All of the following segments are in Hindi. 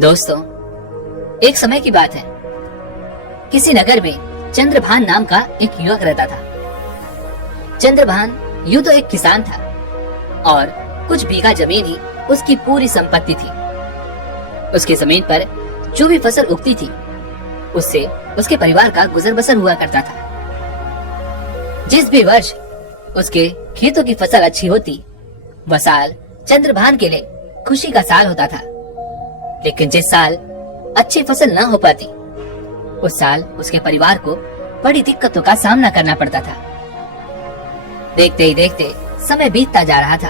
दोस्तों, एक समय की बात है। किसी नगर में चंद्रभान नाम का एक युवक रहता था। चंद्रभान यूं तो एक किसान था और कुछ बीघा जमीन ही उसकी पूरी संपत्ति थी। उसकी जमीन पर जो भी फसल उगती थी उससे उसके परिवार का गुजर बसर हुआ करता था। जिस भी वर्ष उसके खेतों की फसल अच्छी होती, वह साल चंद्रभान के लिए खुशी का साल होता था। लेकिन जिस साल अच्छी फसल न हो पाती, उस साल उसके परिवार को बड़ी दिक्कतों का सामना करना पड़ता था। देखते ही देखते समय बीतता जा रहा था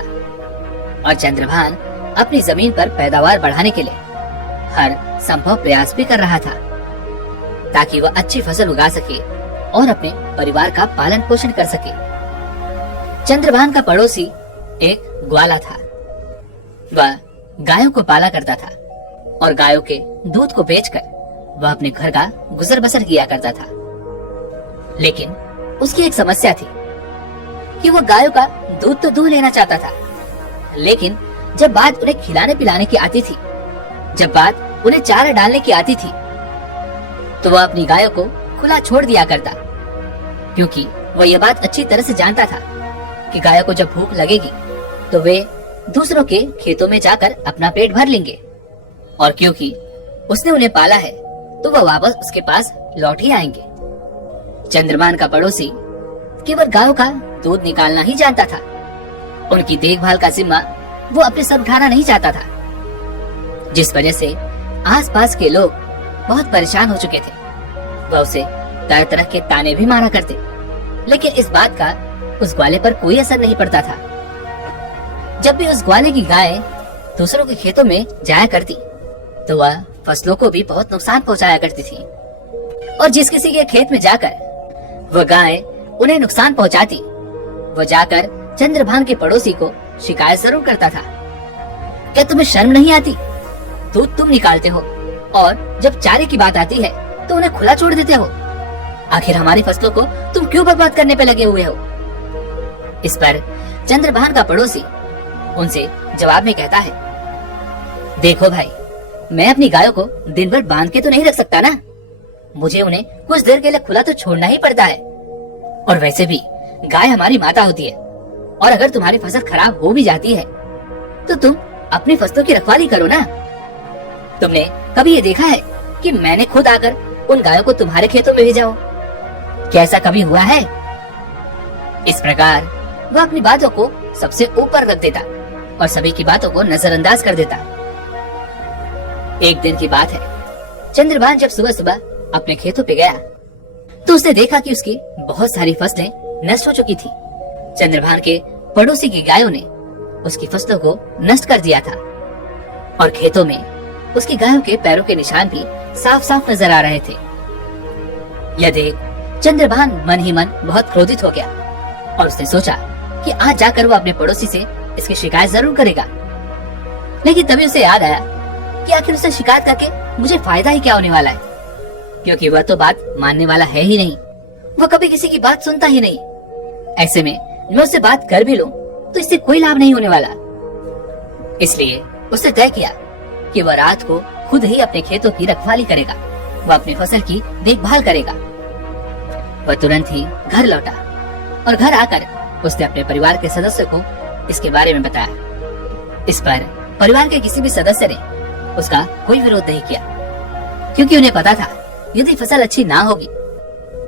और चंद्रभान अपनी जमीन पर पैदावार बढ़ाने के लिए हर संभव प्रयास भी कर रहा था ताकि वह अच्छी फसल उगा सके और अपने परिवार का पालन पोषण कर सके। चंद्रभान का पड़ोसी एक ग्वाला था। वह गायों को पाला करता था और गायों के दूध को बेचकर वह अपने घर का गुजर बसर किया करता था। लेकिन उसकी एक समस्या थी कि वह गायों का दूध तो दूध लेना चाहता था, लेकिन जब बात उन्हें खिलाने पिलाने की आती थी, जब बात उन्हें चारा डालने की आती थी, तो वह अपनी गायों को खुला छोड़ दिया करता, क्योंकि वह यह बात अच्छी तरह से जानता था कि गायों को जब भूख लगेगी तो वे दूसरों के खेतों में जाकर अपना पेट भर लेंगे, और क्योंकि उसने उन्हें पाला है तो वह वापस उसके पास लौट ही आएंगे। चंद्रभान का पड़ोसी केवल गायों का दूध निकालना ही जानता था। उनकी देखभाल का जिम्मा वो अपने सर उठाना नहीं चाहता था, जिस वजह से आसपास के लोग बहुत परेशान हो चुके थे। वह उसे तरह तरह के ताने भी मारा करते, लेकिन इस बात का उस ग्वाले पर कोई असर नहीं पड़ता था। जब भी उस ग्वाले की गाय दूसरों के खेतों में जाया करती तो वह फसलों को भी बहुत नुकसान पहुंचाया करती थी, और जिस किसी के खेत में जाकर वह गाय उन्हें नुकसान पहुंचाती, वह जाकर चंद्रभान के पड़ोसी को शिकायत जरूर करता था। क्या तुम्हें शर्म नहीं आती? दूध तुम निकालते हो और जब चारे की बात आती है तो उन्हें खुला छोड़ देते हो। आखिर हमारी फसलों को तुम क्यों बर्बाद करने पे लगे हुए हो? इस पर चंद्रभान का पड़ोसी उनसे जवाब में कहता है, देखो भाई, मैं अपनी गायों को दिन भर बांध के तो नहीं रख सकता ना। मुझे उन्हें कुछ देर के लिए खुला तो छोड़ना ही पड़ता है, और वैसे भी गाय हमारी माता होती है, और अगर तुम्हारी फसल खराब हो भी जाती है तो तुम अपनी फसलों की रखवाली करो ना। तुमने कभी ये देखा है कि मैंने खुद आकर उन गायों को तुम्हारे खेतों में भेजा हो? क्या ऐसा कभी हुआ है? इस प्रकार वह अपनी बातों को सबसे ऊपर रख देता और सभी की बातों को नजरअंदाज कर देता। एक दिन की बात है, चंद्रभान जब सुबह सुबह अपने खेतों पे गया तो उसने देखा कि उसकी बहुत सारी फसलें नष्ट हो चुकी थी। चंद्रभान के पड़ोसी की गायों ने उसकी फसलों को नष्ट कर दिया था, और खेतों में उसकी गायों के पैरों के निशान भी साफ साफ नजर आ रहे थे। यह देख चंद्रभान मन ही मन बहुत क्रोधित हो गया और उसने सोचा कि आज जाकर वो अपने पड़ोसी से इसकी शिकायत जरूर करेगा। लेकिन तभी उसे याद आया कि आखिर उसे शिकायत करके मुझे फायदा ही क्या होने वाला है, क्योंकि वह तो बात मानने वाला है ही नहीं। वह कभी किसी की बात सुनता ही नहीं। ऐसे में मैं उससे बात कर भी लूं तो इससे कोई लाभ नहीं होने वाला। इसलिए उसने तय किया कि वह रात को खुद ही अपने खेतों की रखवाली करेगा, वह अपनी फसल की देखभाल करेगा। वह तुरंत ही घर लौटा और घर आकर उसने अपने परिवार के सदस्यों को इसके बारे में बताया। इस पर परिवार के किसी भी सदस्य ने उसका कोई विरोध नहीं किया, क्योंकि उन्हें पता था यदि फसल अच्छी ना होगी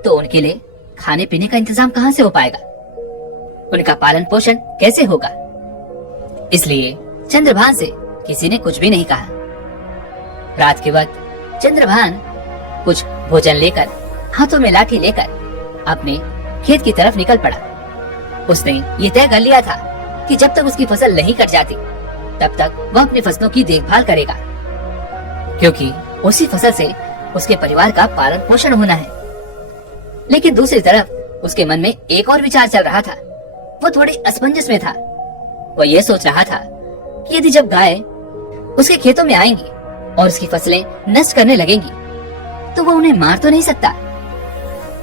तो उनके लिए खाने पीने का इंतजाम कहां से हो पाएगा, उनका पालन पोषण कैसे होगा। इसलिए चंद्रभान से किसी ने कुछ भी नहीं कहा। रात के वक्त चंद्रभान कुछ भोजन लेकर, हाथों में लाठी लेकर अपने खेत की तरफ निकल पड़ा। उसने ये तय कर लिया था कि जब तक उसकी फसल नहीं कट जाती तब तक वह अपनी फसलों की देखभाल करेगा, क्योंकि उसी फसल से उसके परिवार का पालन पोषण होना है। लेकिन दूसरी तरफ उसके मन में एक और विचार चल रहा था। वो थोड़ी असमंजस में था। वो ये सोच रहा था कि यदि जब गाय उसके खेतों में आएंगी और उसकी फसलें नष्ट करने लगेंगी तो वो उन्हें मार तो नहीं सकता,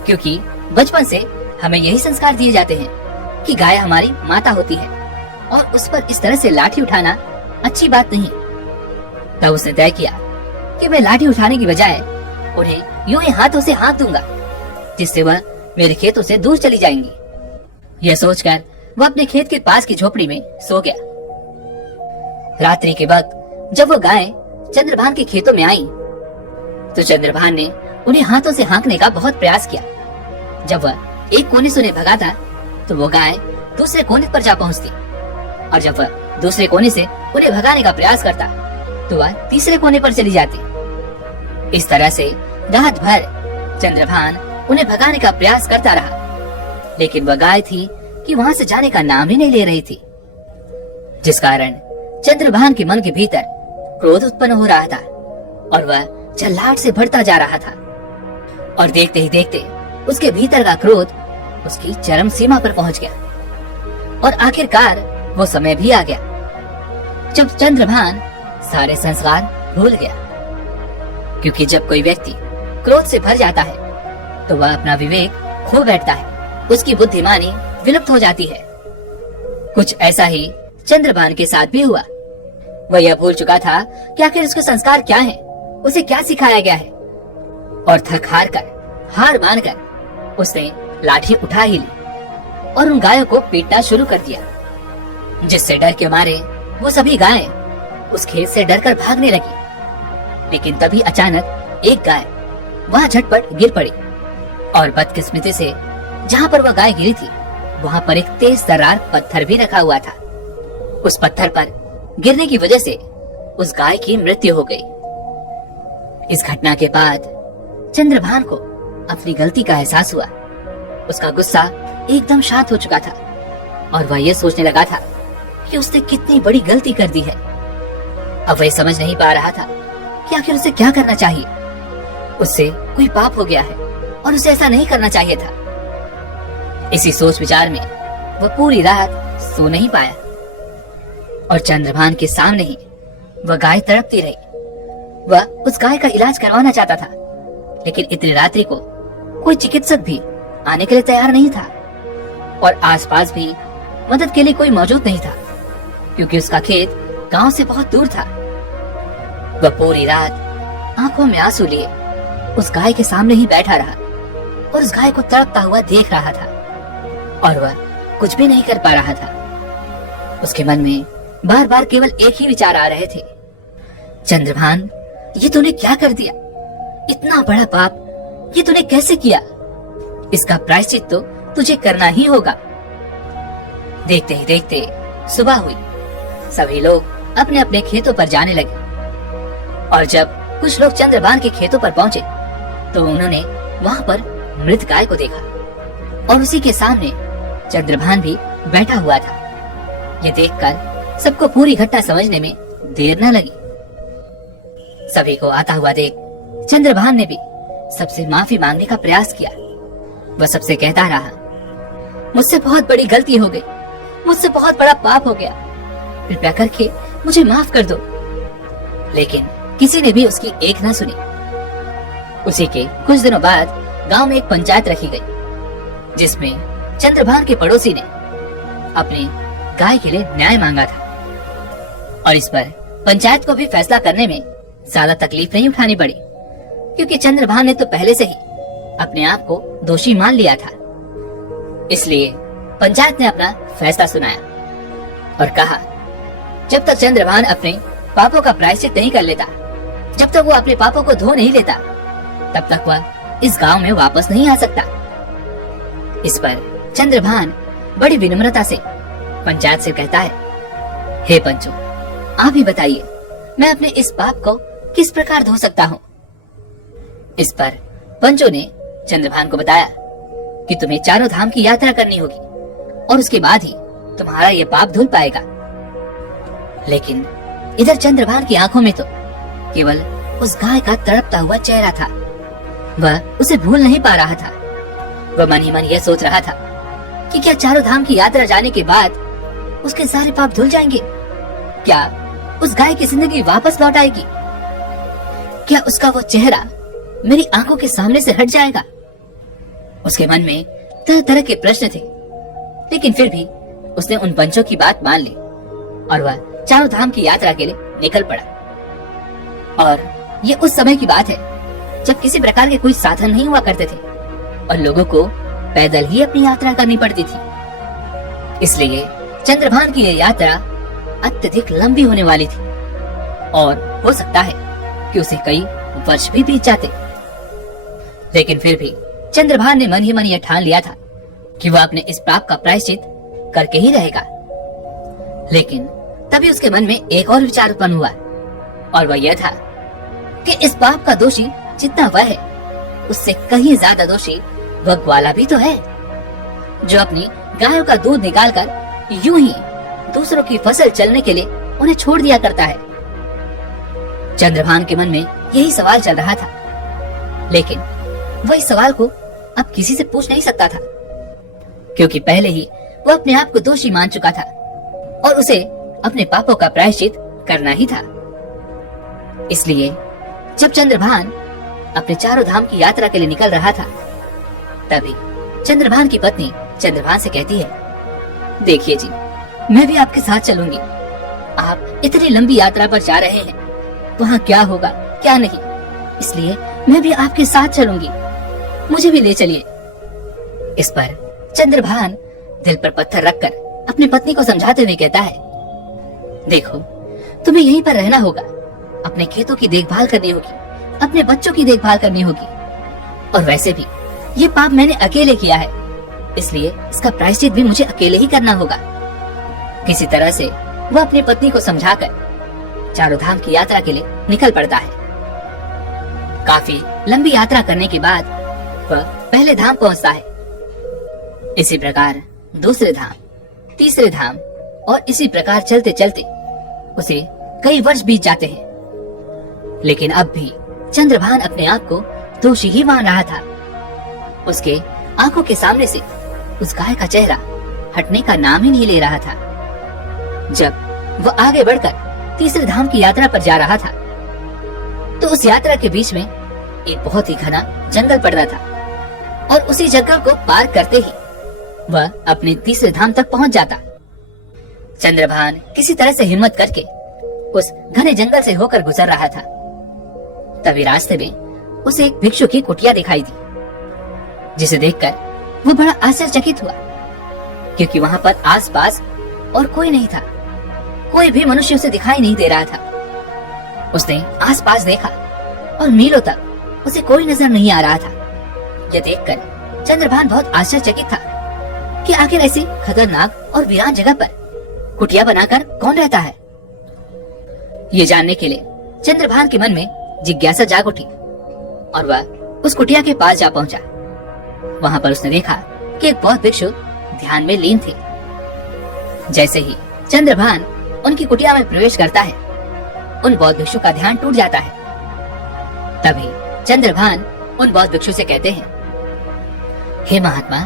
क्योंकि बचपन से हमें यही संस्कार दिए जाते हैं कि गाय हमारी माता होती है और उस पर इस तरह से लाठी उठाना अच्छी बात नहीं। तब उसने तय किया कि मैं लाठी उठाने की बजाय उन्हें यूं ही हाथों से हाँक दूंगा, जिससे वह मेरे खेतों से दूर चली जाएंगी। यह सोचकर वह अपने खेत के पास की झोपड़ी में सो गया। रात्रि के वक्त जब वो गाय चंद्रभान के खेतों में आई तो चंद्रभान ने उन्हें हाथों से हाँकने का बहुत प्रयास किया। जब वह एक कोने से उन्हें भगाता तो वो गाय दूसरे कोने पर जा पहुंचती, और जब वह दूसरे कोने से उन्हें भगाने का प्रयास करता तो वह तीसरे कोने पर चली जाती। इस तरह से रात भर चंद्रभान उन्हें भगाने का प्रयास करता रहा, लेकिन वह गाय थी कि वहां से जाने का नाम ही नहीं ले रही थी, जिस कारण चंद्रभान के मन के भीतर क्रोध उत्पन्न हो रहा था और वह चिल्लाहट से बढ़ता जा रहा था। और देखते ही देखते उसके भीतर का क्रोध उसकी चरम सीमा पर पहुंच गया, और आखिरकार वो समय भी आ गया जब चंद्रभान सारे संस्कार भूल गया। क्योंकि जब कोई व्यक्ति क्रोध से भर जाता है तो वह अपना विवेक खो बैठता है, उसकी बुद्धिमानी विलुप्त हो जाती है। कुछ ऐसा ही चंद्रभान के साथ भी हुआ। वह यह भूल चुका था कि आखिर उसके संस्कार क्या हैं, उसे क्या सिखाया गया है, और थक हार मानकर उसने लाठी उठा ही ली और उन गायों को पीटना शुरू कर दिया, जिससे डर के मारे वो सभी गायें उस खेत से डरकर भागने लगी। लेकिन तभी अचानक एक गाय वहां झटपट गिर पड़ी, और बदकिस्मती से जहां पर वह गाय गिरी थी वहां पर एक तेज तर्रार पत्थर भी रखा हुआ था। उस पत्थर पर गिरने की वजह से उस गाय की मृत्यु हो गई। इस घटना के बाद चंद्रभान को अपनी गलती का एहसास हुआ। उसका गुस्सा एकदम शांत हो चुका था और वह यह सोचने लगा था कि उसने कितनी बड़ी गलती कर दी है। अब वह समझ नहीं पा रहा था कि आखिर उसे क्या करना चाहिए। उससे कोई पाप हो गया है और उसे ऐसा नहीं करना चाहिए था। इसी सोच विचार में वह पूरी रात सो नहीं पाया, और चंद्रभान के सामने ही वह गाय तड़पती रही। वह उस गाय का इलाज करवाना चाहता था, लेकिन इतनी रात्रि को कोई चिकित्सक भी आने के लिए तैयार नहीं था, और आसपास भी मदद के लिए कोई मौजूद नहीं था, क्योंकि उसका खेत गांव से बहुत दूर था। वह पूरी रात आंखों में आंसू लिए उस गाय के सामने ही बैठा रहा और उस गाय को तड़पता हुआ देख रहा था, और वह कुछ भी नहीं कर पा रहा था। उसके मन में बार बार केवल एक ही विचार आ रहे थे, चंद्रभान, ये तूने क्या कर दिया? इतना बड़ा पाप ये तूने कैसे किया? इसका प्रायश्चित तो तुझे करना ही होगा। देखते ही देखते सुबह हुई। सभी लोग अपने अपने खेतों पर जाने लगे, और जब कुछ लोग चंद्रभान के खेतों पर पहुंचे तो उन्होंने वहां पर मृत गाय को देखा, और उसी के सामने चंद्रभान भी बैठा हुआ था। ये देखकर सबको पूरी घटना समझने में देर न लगी। सभी को आता हुआ देख चंद्रभान ने भी सबसे माफी मांगने का प्रयास किया। वह सबसे कहता रहा, मुझसे बहुत बड़ी गलती हो गई, मुझसे बहुत बड़ा पाप हो गया, कृपया करके मुझे माफ कर दो। लेकिन किसी ने भी उसकी एक न सुनी। उसी के कुछ दिनों बाद गांव में एक पंचायत रखी गई, जिसमें चंद्रभान के पड़ोसी ने अपनी गाय के लिए न्याय मांगा था, और इस पर पंचायत को भी फैसला करने में ज्यादा तकलीफ नहीं उठानी पड़ी, क्योंकि चंद्रभान ने तो पहले से ही अपने आप को दोषी मान लिया था। इसलिए पंचायत ने अपना फैसला सुनाया और कहा, जब तक चंद्रभान अपने पापों का प्रायश्चित नहीं कर लेता, जब तक वो अपने पापों को धो नहीं लेता, तब तक वह इस गांव में वापस नहीं आ सकता। इस पर चंद्रभान बड़ी विनम्रता से पंचायत से कहता है, हे पंचो, आप ही बताइए, मैं अपने इस पाप को किस प्रकार धो सकता हूँ? इस पर पंचों ने चंद्रभान को बताया कि तुम्हें चारों धाम की यात्रा करनी होगी, और उसके बाद ही तुम्हारा ये पाप धुल पाएगा। लेकिन इधर चंद्रभान की आंखों में तो केवल उस गाय का तड़पता हुआ चेहरा था। वह उसे भूल नहीं पा रहा था। वह मन ही मन यह सोच रहा था कि क्या चारों धाम की यात्रा जाने के बाद उसके सारे पाप धुल जाएंगे? क्या उस गाय की जिंदगी वापस लौट आएगी? क्या उसका वो चेहरा मेरी आंखों के सामने से हट जाएगा? उसके मन में तरह तरह के प्रश्न थे, लेकिन फिर भी उसने उन पंचों की बात मान ली और वह चारों धाम की यात्रा के लिए निकल पड़ा। और ये उस समय की बात है जब किसी प्रकार के कोई साधन नहीं हुआ करते थे और लोगों को पैदल ही अपनी यात्रा करनी पड़ती थी। इसलिए चंद्रभान की यह यात्रा अत्यधिक लंबी होने वाली थी और हो सकता है कि उसे कई वर्ष भी बीत जाते। लेकिन फिर भी चंद्रभान ने मन ही मन यह ठान लिया था कि वह अपने इस पाप का प्रायश्चित करके ही रहेगा। लेकिन तभी उसके मन में एक और विचार उत्पन्न हुआ और वह यह था कि इस पाप का दोषी जितना वह है उससे कहीं ज्यादा दोषी वह ग्वाला भी तो है, जो अपनी गायों का दूध निकालकर यूं ही दूसरों की फसल चलने के लिए उन्हें छोड़ दिया करता है। चंद्रभान के मन में यही सवाल चल रहा था, लेकिन वह इस सवाल को अब किसी से पूछ नहीं सकता था, क्योंकि पहले ही वह अपने आप को दोषी मान चुका था और उसे अपने पापों का प्रायश्चित करना ही था। इसलिए जब चंद्रभान अपने चारों धाम की यात्रा के लिए निकल रहा था, तभी चंद्रभान की पत्नी चंद्रभान से कहती है, देखिए जी, मैं भी आपके साथ चलूंगी। आप इतनी लंबी यात्रा पर जा रहे हैं, वहाँ क्या होगा क्या नहीं, इसलिए मैं भी आपके साथ चलूंगी, मुझे भी ले चलिए। इस पर चंद्रभान दिल पर पत्थर रखकर अपनी पत्नी को समझाते हुए कहता है, देखो, तुम्हें यहीं पर रहना होगा, अपने खेतों की देखभाल करनी होगी, अपने बच्चों की देखभाल करनी होगी, और वैसे भी ये पाप मैंने अकेले किया है, इसलिए इसका प्रायश्चित भी मुझे अकेले ही करना होगा। किसी तरह से वह अपनी पत्नी को समझाकर चारों धाम की यात्रा के लिए निकल पड़ता है। काफी लंबी यात्रा करने के बाद वह पहले धाम पहुंचता है। इसी प्रकार दूसरे धाम, तीसरे धाम और इसी प्रकार चलते चलते उसे कई वर्ष बीत जाते हैं। लेकिन अब भी चंद्रभान अपने आप को दोषी ही मान रहा था। उसके आंखों के सामने से उस गाय का चेहरा हटने का नाम ही नहीं ले रहा था। जब वह आगे बढ़कर तीसरे धाम की यात्रा पर जा रहा था, तो उस यात्रा के बीच में एक बहुत ही घना जंगल पड़ रहा था और उसी जंगल को पार करते ही वह अपने तीसरे धाम तक पहुंच जाता। चंद्रभान किसी तरह से हिम्मत करके उस घने जंगल से होकर गुजर रहा था। तभी रास्ते में उसे एक भिक्षु की कुटिया दिखाई दी, जिसे देखकर वो बड़ा आश्चर्यचकित हुआ, क्योंकि वहाँ पर आसपास और कोई नहीं था, कोई भी मनुष्य उसे दिखाई नहीं दे रहा था। उसने आसपास देखा और मीलों तक उसे कोई नजर नहीं आ रहा था। यह देखकर चंद्रभान बहुत आश्चर्यचकित था कि आखिर ऐसी खतरनाक और वीरान जगह पर कुटिया बनाकर कौन रहता है। ये जानने के लिए चंद्रभान के मन में जिज्ञासा जाग उठी और वह उस कुटिया के पास जा पहुंचा। वहां पर उसने देखा कि एक बौद्ध भिक्षु ध्यान में लीन थे। जैसे ही चंद्रभान उनकी कुटिया में प्रवेश करता है, उन बौद्ध भिक्षु का ध्यान टूट जाता है। तभी चंद्रभान उन बौद्ध भिक्षु से कहते हैं, हे महात्मा,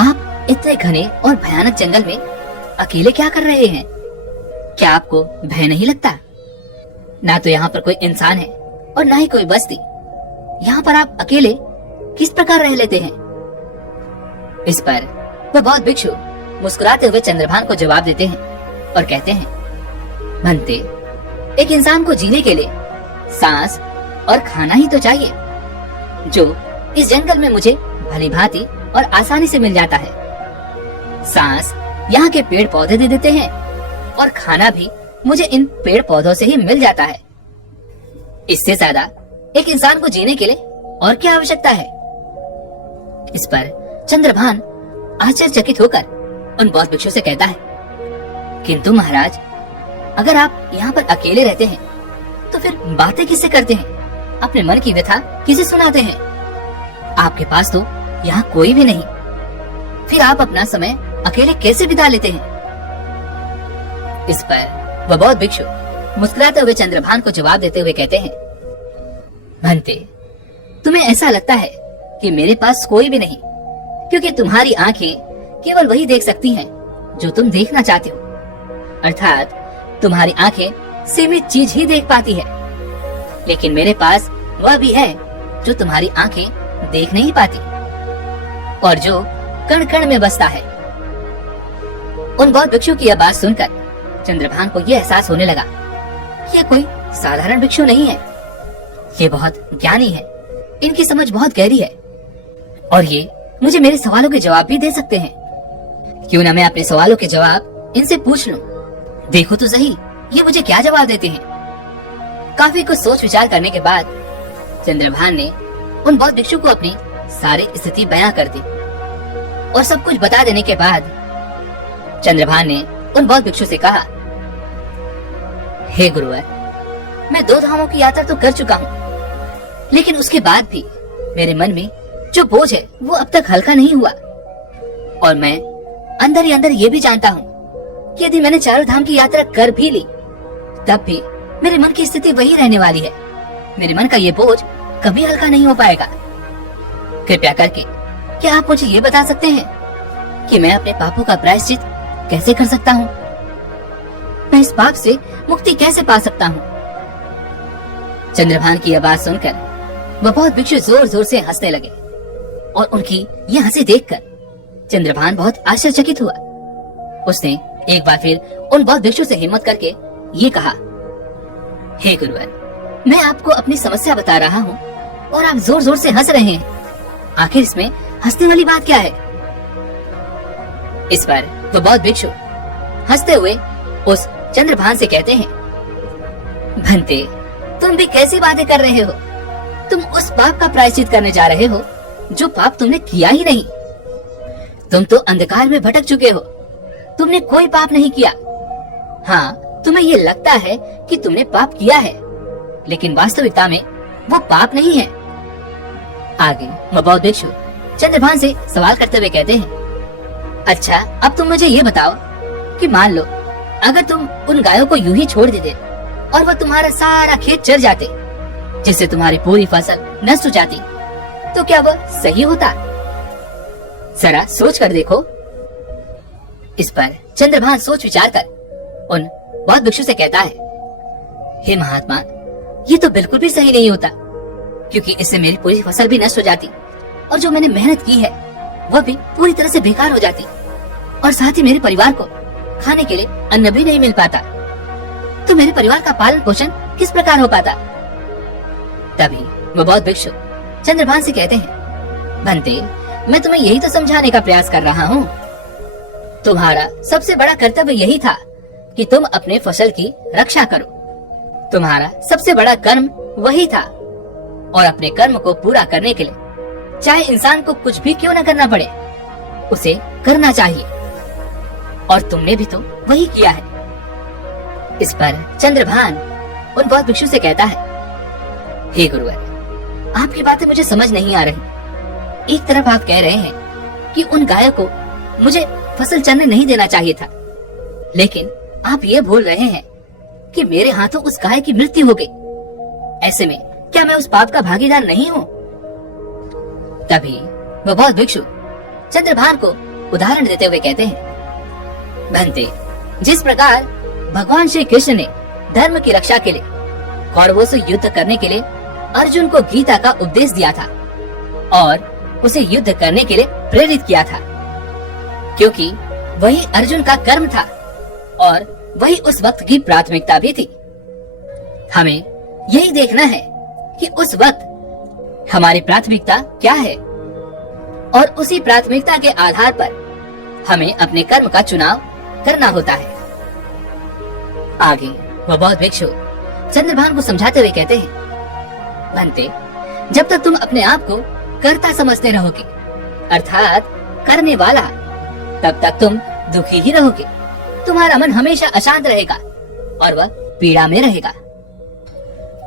आप इतने घने और भयानक जंगल में अकेले क्या कर रहे हैं? क्या आपको भय नहीं लगता? ना तो यहाँ पर कोई इंसान है और ना ही कोई बस्ती, यहाँ पर आप अकेले किस प्रकार रह लेते हैं? इस पर वह बौद्ध भिक्षु मुस्कुराते हुए चंद्रभान को जवाब देते हैं और कहते हैं, भंते, एक इंसान को जीने के लिए सांस और खाना ही तो चाहिए, जो इस जंगल में मुझे भली भांति और आसानी से मिल जाता है। सांस यहाँ के पेड़ पौधे दे देते हैं और खाना भी मुझे इन पेड़ पौधों से ही मिल जाता है। इससे ज्यादा एक इंसान को जीने के लिए और क्या आवश्यकता है? इस पर चंद्रभान आश्चर्यचकित होकर उन बौद्ध भिक्षु से कहता है, किंतु महाराज, अगर आप यहाँ पर अकेले रहते हैं तो फिर बातें किससे करते हैं? अपने मन की व्यथा किसे सुनाते हैं? आपके पास तो यहाँ कोई भी नहीं, फिर आप अपना समय अकेले कैसे बिता लेते हैं? इस पर वह बौद्ध भिक्षु मुस्कुराते हुए चंद्रभान को जवाब देते हुए कहते हैं, भंते, तुम्हें ऐसा लगता है कि मेरे पास कोई भी नहीं, क्योंकि तुम्हारी आंखें केवल वही देख सकती हैं जो तुम देखना चाहते हो, अर्थात तुम्हारी आंखें सीमित चीज ही देख पाती है। लेकिन मेरे पास वह भी है जो तुम्हारी आंखें देख नहीं पाती और जो कण कण में बसता है। उन बौद्ध भिक्षु की यह बात सुनकर चंद्रभान को यह एहसास होने लगा कि यह कोई साधारण भिक्षु नहीं है, ये बहुत ज्ञानी है, इनकी समझ बहुत गहरी है और ये मुझे मेरे सवालों के जवाब भी दे सकते हैं। क्यों ना मैं अपने सवालों के जवाब इनसे पूछ लूं। देखो तो सही ये मुझे क्या जवाब देते हैं। काफी कुछ सोच विचार करने के बाद चंद्रभान ने उन बौद्ध भिक्षु को अपनी सारी स्थिति बयां कर दी और सब कुछ बता देने के बाद चंद्रभान ने उन बौद्ध भिक्षु से कहा, हे गुरुवर, मैं 2 धामों की यात्रा तो कर चुका हूँ, लेकिन उसके बाद भी मेरे मन में जो बोझ है वो अब तक हल्का नहीं हुआ और मैं अंदर ही अंदर ये भी जानता हूँ कि यदि मैंने 4 धाम की यात्रा कर भी ली तब भी मेरे मन की स्थिति वही रहने वाली है। मेरे मन का ये बोझ कभी हल्का नहीं हो पाएगा। कृपया करके क्या आप मुझे ये बता सकते हैं कि मैं अपने पापों का प्रायश्चित कैसे कर सकता हूँ? मैं इस पाप से मुक्ति कैसे पा सकता हूँ? चंद्रभान की आवाज सुनकर वह बहुत भिक्षु जोर जोर से हंसने लगे और उनकी ये हंसी देखकर चंद्रभान बहुत आश्चर्यचकित हुआ। उसने एक बार फिर उन बौद्ध भिक्षु से हिम्मत करके ये कहा, हे गुरुवर, मैं आपको अपनी समस्या बता रहा हूँ और आप जोर जोर से हंस रहे हैं। आखिर इसमें हंसने वाली बात क्या है? इस पर वह बौद्ध भिक्षु हंसते हुए उस चंद्रभान से कहते हैं, भंते, तुम भी कैसी बातें कर रहे हो? तुम उस पाप का प्रायश्चित करने जा रहे हो जो पाप तुमने किया ही नहीं। तुम तो अंधकार में भटक चुके हो, तुमने कोई पाप नहीं किया। हाँ, तुम्हें ये लगता है कि तुमने पाप किया है, लेकिन वास्तविकता में वो पाप नहीं है। आगे वह बौद्ध भिक्षु चंद्रभान से सवाल करते हुए कहते हैं, अच्छा, अब तुम मुझे ये बताओ कि मान लो अगर तुम उन गायों को यूं ही छोड़ देते और वह तुम्हारा सारा खेत चर जाते, जिससे तुम्हारी पूरी फसल नष्ट हो जाती, तो क्या वह सही होता? जरा सोच कर देखो। इस पर चंद्रभान सोच विचार कर उन बौद्ध भिक्षु से कहता है, हे महात्मा, ये तो बिल्कुल भी सही नहीं होता, क्योंकि इससे मेरी पूरी फसल भी नष्ट हो जाती और जो मैंने मेहनत की है वह भी पूरी तरह से बेकार हो जाती और साथ ही मेरे परिवार को खाने के लिए अन्न भी नहीं मिल पाता। तो मेरे परिवार का पालन पोषण किस प्रकार हो पाता? तभी वह बौद्ध भिक्षु चंद्रभान से कहते हैं, भंते, मैं तुम्हें यही तो समझाने का प्रयास कर रहा हूँ। तुम्हारा सबसे बड़ा कर्तव्य यही था कि तुम अपने फसल की रक्षा करो। तुम्हारा सबसे बड़ा कर्म वही था और अपने कर्म को पूरा करने के लिए चाहे इंसान को कुछ भी क्यों न करना पड़े, उसे करना चाहिए और तुमने भी तो वही किया है। इस पर चंद्रभान उन बौद्ध भिक्षु से कहता है, हे गुरुवर, आपकी बातें मुझे समझ नहीं आ रही। एक तरफ आप कह रहे हैं कि उन गायों को मुझे फसल चरने नहीं देना चाहिए था, लेकिन आप ये भूल रहे हैं कि मेरे हाथों उस गाय की मृत्यु हो गई। ऐसे में क्या मैं उस पाप का भागीदार नहीं हूँ? तभी वह बौद्ध भिक्षु चंद्रभान को उदाहरण देते हुए कहते हैं, भंते, जिस प्रकार भगवान श्री कृष्ण ने धर्म की रक्षा के लिए कौरवों से युद्ध करने के लिए अर्जुन को गीता का उपदेश दिया था और उसे युद्ध करने के लिए प्रेरित किया था, क्योंकि वही अर्जुन का कर्म था और वही उस वक्त की प्राथमिकता भी थी। हमें यही देखना है कि उस वक्त हमारी प्राथमिकता क्या है और उसी प्राथमिकता के आधार पर हमें अपने कर्म का चुनाव करना होता है। आगे वह बौद्ध भिक्षु चंद्रभान को समझाते हुए कहते हैं, भंते, जब तक तुम अपने आप को कर्ता समझते रहोगे, अर्थात करने वाला, तब तक तुम दुखी ही रहोगे। तुम्हारा मन हमेशा अशांत रहेगा और वह पीड़ा में रहेगा,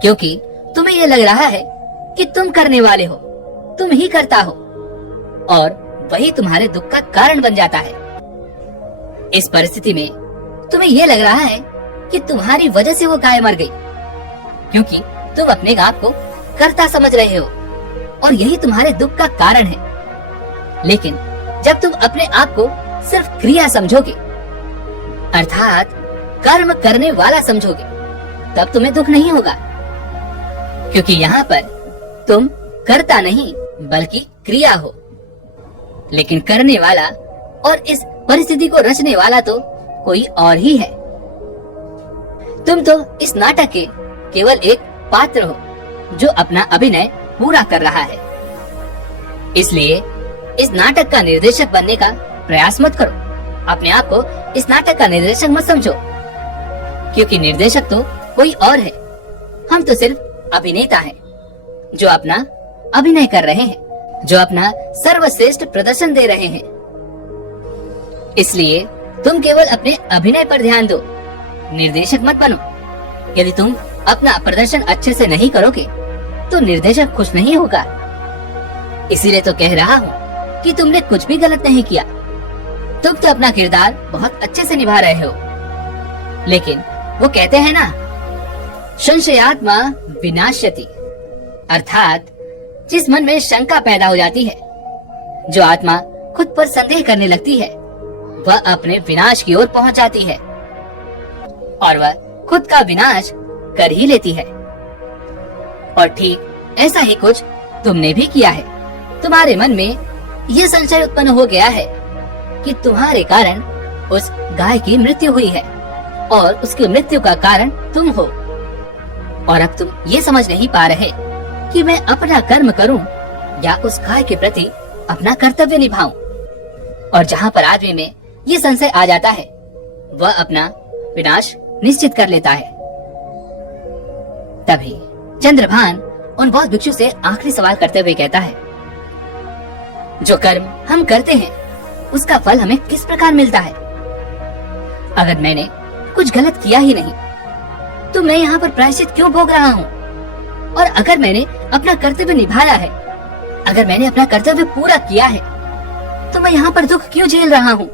क्योंकि तुम्हें यह लग रहा है कि तुम करने वाले हो, तुम ही करता हो और वही तुम्हारे दुख का कारण बन जाता है। इस परिस्थिति में तुम्हें यह लग रहा है कि तुम्हारी वजह से वो गाय मर गई, क्योंकि तुम अपने आप को कर्ता समझ रहे हो और यही तुम्हारे दुख का कारण है। लेकिन जब तुम अपने आप को सिर्फ क्रिया समझोगे, अर्थात कर्म करने वाला समझोगे, तब तुम्हें दुख नहीं होगा, क्योंकि यहाँ पर तुम कर्ता नहीं बल्कि क्रिया हो। लेकिन करने वाला और इस परिस्थिति को रचने वाला तो कोई और ही है। तुम तो इस नाटक के केवल एक पात्र हो जो अपना अभिनय पूरा कर रहा है। इसलिए इस नाटक का निर्देशक बनने का प्रयास मत करो। अपने आप को इस नाटक का निर्देशक मत समझो, क्योंकि निर्देशक तो कोई और है। हम तो सिर्फ अभिनेता हैं, जो अपना अभिनय कर रहे हैं, जो अपना सर्वश्रेष्ठ प्रदर्शन दे रहे हैं। इसलिए तुम केवल अपने अभिनय पर ध्यान दो, निर्देशक मत बनो। यदि तुम अपना प्रदर्शन अच्छे से नहीं करोगे तो निर्देशक खुश नहीं होगा। इसीलिए तो कह रहा हूँ कि तुमने कुछ भी गलत नहीं किया। तुम तो अपना किरदार बहुत अच्छे से निभा रहे हो। लेकिन वो कहते हैं ना, संशयात्मा विनाश्यति, अर्थात जिस मन में शंका पैदा हो जाती है, जो आत्मा खुद पर संदेह करने लगती है, वह अपने विनाश की ओर पहुंच जाती है और वह खुद का विनाश कर ही लेती है। और ठीक ऐसा ही कुछ तुमने भी किया है। तुम्हारे मन में यह संशय उत्पन्न हो गया है कि तुम्हारे कारण उस गाय की मृत्यु हुई है और उसकी मृत्यु का कारण तुम हो। और अब तुम ये समझ नहीं पा रहे कि मैं अपना कर्म करूं या उस गाय के प्रति अपना कर्तव्य निभाऊं। और जहां पर आदमी में ये संशय आ जाता है, वह अपना विनाश निश्चित कर लेता है। तभी चंद्रभान उन बौद्ध भिक्षु से आखिरी सवाल करते हुए कहता है, जो कर्म हम करते हैं उसका फल हमें किस प्रकार मिलता है? अगर मैंने कुछ गलत किया ही नहीं तो मैं यहाँ पर प्रायश्चित क्यों भोग रहा हूँ? और अगर मैंने अपना कर्तव्य निभाया है, अगर मैंने अपना कर्तव्य पूरा किया है, तो मैं यहाँ पर दुख क्यों झेल रहा हूँ?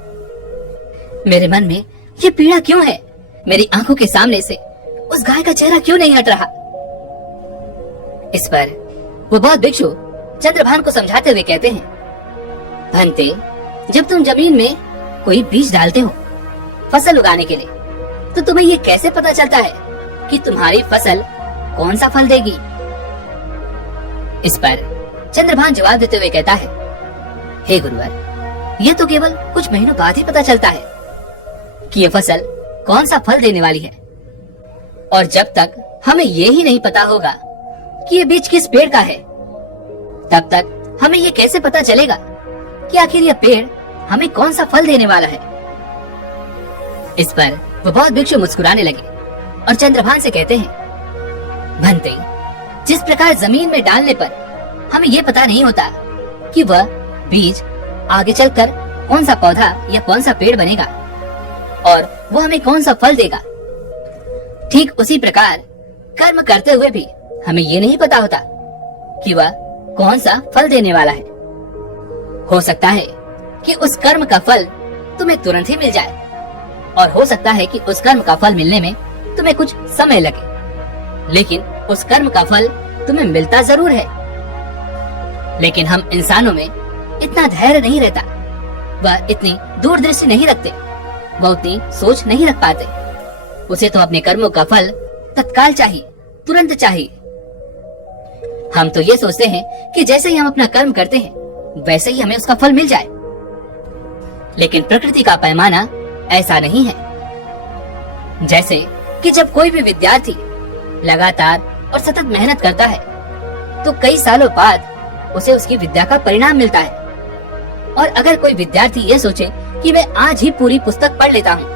मेरे मन में ये पीड़ा क्यों है? मेरी आंखों के सामने से उस गाय का चेहरा क्यों नहीं हट रहा? इस पर वो बौद्ध भिक्षु चंद्रभान को समझाते हुए कहते हैं, भंते, जब तुम जमीन में कोई बीज डालते हो फसल उगाने के लिए, तो तुम्हें ये कैसे पता चलता है कि तुम्हारी फसल कौन सा फल देगी? इस पर चंद्रभान जवाब देते हुए कहता है, हे गुरुवर, ये तो केवल कुछ महीनों बाद ही पता चलता है कि ये फसल कौन सा फल देने वाली है। और जब तक हमें ये ही नहीं पता होगा कि ये बीज किस पेड़ का है, तब तक हमें ये कैसे पता चलेगा कि आखिर यह पेड़ हमें कौन सा फल देने वाला है? इस पर वो बौद्ध भिक्षु मुस्कुराने लगे और चंद्रभान से कहते हैं, भंते, जिस प्रकार जमीन में डालने पर हमें ये पता नहीं होता कि वह बीज आगे चलकर कौन सा पौधा या कौन सा पेड़ बनेगा और वह हमें कौन सा फल देगा, ठीक उसी प्रकार कर्म करते हुए भी हमें ये नहीं पता होता कि वह कौन सा फल देने वाला है। हो सकता है कि उस कर्म का फल तुम्हें तुरंत ही मिल जाए और हो सकता है कि उस कर्म का फल मिलने में तुम्हें कुछ समय लगे, लेकिन उस कर्म का फल तुम्हें मिलता जरूर है। लेकिन हम इंसानों में इतना धैर्य नहीं रहता, वह इतनी दूरदृष्टि नहीं रखते, वह उतनी सोच नहीं रख पाते। उसे तो अपने कर्मों का फल तत्काल चाहिए, तुरंत चाहिए। हम तो ये सोचते हैं कि जैसे ही हम अपना कर्म करते हैं वैसे ही हमें उसका फल मिल जाए, लेकिन प्रकृति का पैमाना ऐसा नहीं है। जैसे कि जब कोई भी विद्यार्थी लगातार और सतत मेहनत करता है तो कई सालों बाद उसे उसकी विद्या का परिणाम मिलता है। और अगर कोई विद्यार्थी ये सोचे कि मैं आज ही पूरी पुस्तक पढ़ लेता हूँ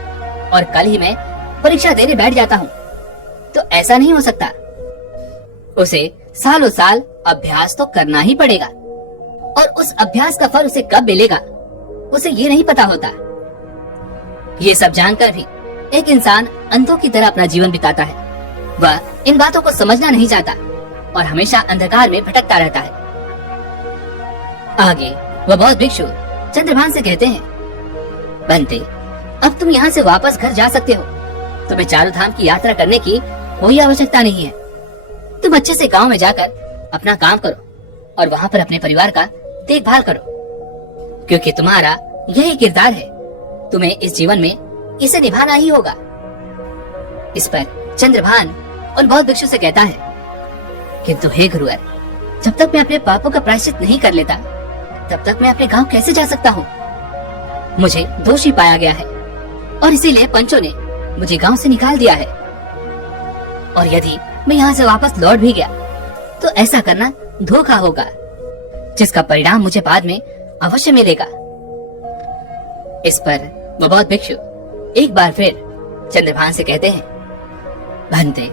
और कल ही मैं परीक्षा देने बैठ जाता हूँ, तो ऐसा नहीं हो सकता। उसे सालों साल अभ्यास तो करना ही पड़ेगा और उस अभ्यास का फल उसे कब मिलेगा उसे ये नहीं पता होता। ये सब जानकर भी एक इंसान अंधों की तरह अपना जीवन बिताता है। वह इन बातों को समझना नहीं चाहता और हमेशा अंधकार में भटकता रहता है। आगे वह बौद्ध भिक्षु चंद्रभान से कहते हैं, बंते, अब तुम यहाँ से वापस घर जा सकते हो। तुम्हें चारों धाम की यात्रा करने की कोई आवश्यकता नहीं है। तुम अच्छे से गांव में जाकर अपना काम करो और वहाँ पर अपने परिवार का देखभाल करो, क्योंकि तुम्हारा यही किरदार है। तुम्हें इस जीवन में इसे निभाना ही होगा। इस पर चंद्रभान उन बौद्ध भिक्षु से कहता है, किंतु हे गुरुवर, जब तक मैं अपने पापों का प्रायश्चित नहीं कर लेता तब तक मैं अपने गांव कैसे जा सकता हूँ? मुझे दोषी पाया गया है और इसीलिए पंचों ने मुझे गांव से निकाल दिया है। और यदि मैं यहाँ से वापस लौट भी गया तो ऐसा करना धोखा होगा, जिसका परिणाम मुझे बाद में अवश्य मिलेगा। इस पर वह बौद्ध भिक्षु एक बार फिर चंद्रभान से कहते हैं, भंते,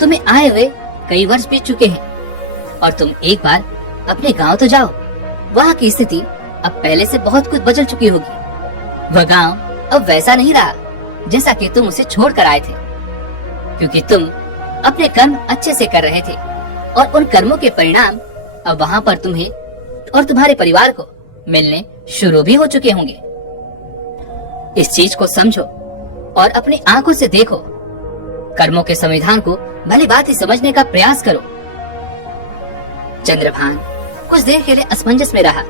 तुम्हें आए हुए कई वर्ष बीत चुके हैं और तुम एक बार अपने गांव तो जाओ। वहाँ की स्थिति अब पहले से बहुत कुछ बदल चुकी होगी। वह गांव अब वैसा नहीं रहा जैसा कि तुम उसे छोड़ कर आए थे, क्योंकि तुम अपने कर्म अच्छे से कर रहे थे और उन कर्मों के परिणाम अब वहाँ पर तुम्हें और तुम्हारे परिवार को मिलने शुरू भी हो चुके होंगे। इस चीज को समझो और अपनी आंखों से देखो। कर्मों के संविधान को भली भांति समझने का प्रयास करो। चंद्रभान कुछ देर के लिए असमंजस में रहा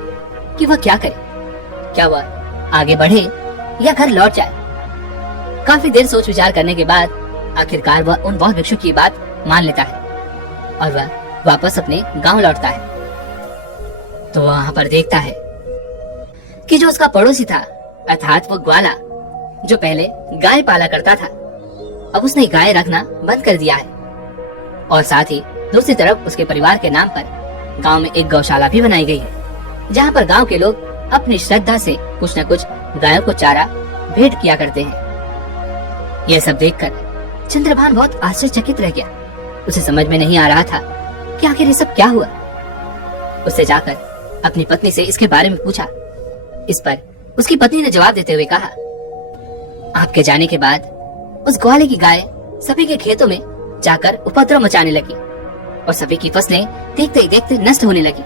कि वह क्या करे। क्या वह आगे बढ़े या घर लौट जाए? काफी देर सोच विचार करने के बाद आखिरकार वह उन बौद्ध भिक्षु की बात मान लेता है और वह वापस अपने गांव लौटता है। तो वहां पर देखता है कि जो उसका पड़ोसी था, अर्थात वो ग्वाला जो पहले गाय पाला करता था, अब उसने गाय रखना बंद कर दिया है और साथ ही दूसरी तरफ उसके परिवार के नाम पर गांव में एक गौशाला भी बनाई गई है, जहां पर गांव के लोग अपनी श्रद्धा से कुछ न कुछ गायों को चारा भेंट किया करते हैं। यह सब देखकर चंद्रभान बहुत आश्चर्यचकित रह गया। उसे समझ में नहीं आ रहा था कि आखिर ये सब क्या हुआ। उससे जाकर अपनी पत्नी से इसके बारे में पूछा। इस पर उसकी पत्नी ने जवाब देते हुए कहा, आपके जाने के बाद उस ग्वाले की गाय सभी के खेतों में जाकर उपद्रव मचाने लगी और सभी की फसलें देखते ही देखते नष्ट होने लगी,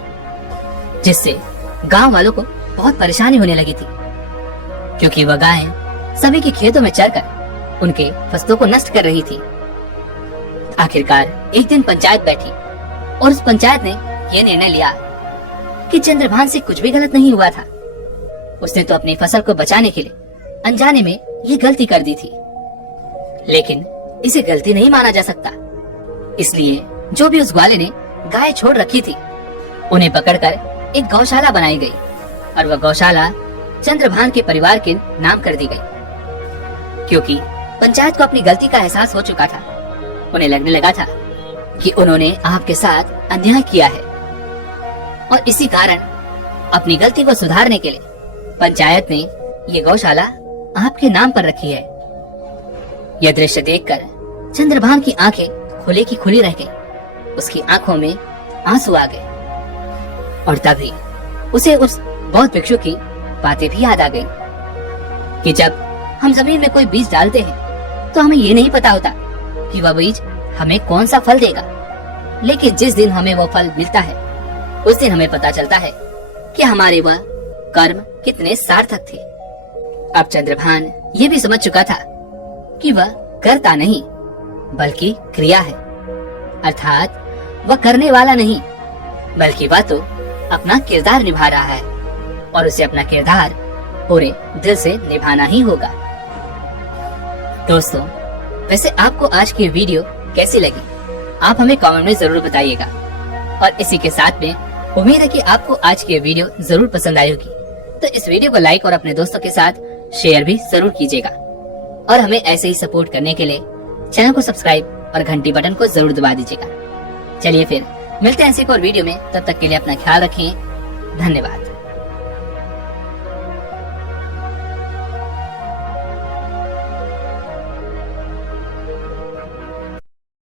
जिससे गांव वालों को बहुत परेशानी होने लगी थी, क्योंकि वह गाय सभी के खेतों में चरकर उनके फसलों को नष्ट कर रही थी। आखिरकार एक दिन पंचायत बैठी और उस पंचायत ने यह निर्णय लिया कि चंद्रभान से कुछ भी गलत नहीं हुआ था। उसने तो अपनी फसल को बचाने के लिए अनजाने में ये गलती कर दी थी, लेकिन इसे गलती नहीं माना जा सकता। इसलिए जो भी उस ग्वाले ने गाय छोड़ रखी थी, उन्हें पकड़कर एक गौशाला बनाई गई और वह गौशाला चंद्रभान के परिवार के नाम कर दी गई। क्योंकि पंचायत को अपनी गलती का एहसास हो चुका था, उन्हें लगने लगा था कि उन्होंने आपके साथ अन्याय किया है और इसी कारण अपनी गलती को सुधारने के लिए पंचायत ने ये गौशाला आपके नाम पर रखी है। यह दृश्य देखकर चंद्रभान की आंखें खुले की खुली रह गई। उसकी आंखों में आंसू आ गए और तभी उसे उस बौद्ध भिक्षु की बातें भी याद आ गई कि जब हम जमीन में कोई बीज डालते हैं तो हमें ये नहीं पता होता कि वह बीज हमें कौन सा फल देगा, लेकिन जिस दिन हमें वो फल मिलता है उस दिन हमें पता चलता है कि हमारे वह कर्म कितने सार्थक थे। अब चंद्रभान ये भी समझ चुका था कि वह करता नहीं बल्कि क्रिया है, अर्थात वह करने वाला नहीं बल्कि वह तो अपना किरदार निभा रहा है और उसे अपना किरदार पूरे दिल से निभाना ही होगा। दोस्तों, वैसे आपको आज की वीडियो कैसी लगी, आप हमें कमेंट में जरूर बताइएगा और इसी के साथ में उम्मीद है कि आपको आज की वीडियो जरूर पसंद आई होगी। तो इस वीडियो को लाइक और अपने दोस्तों के साथ शेयर भी जरूर कीजिएगा और हमें ऐसे ही सपोर्ट करने के लिए चैनल को सब्सक्राइब और घंटी बटन को जरूर दबा दीजिएगा। चलिए फिर मिलते हैं ऐसे एक और वीडियो में, तब तक के लिए अपना ख्याल रखें। धन्यवाद।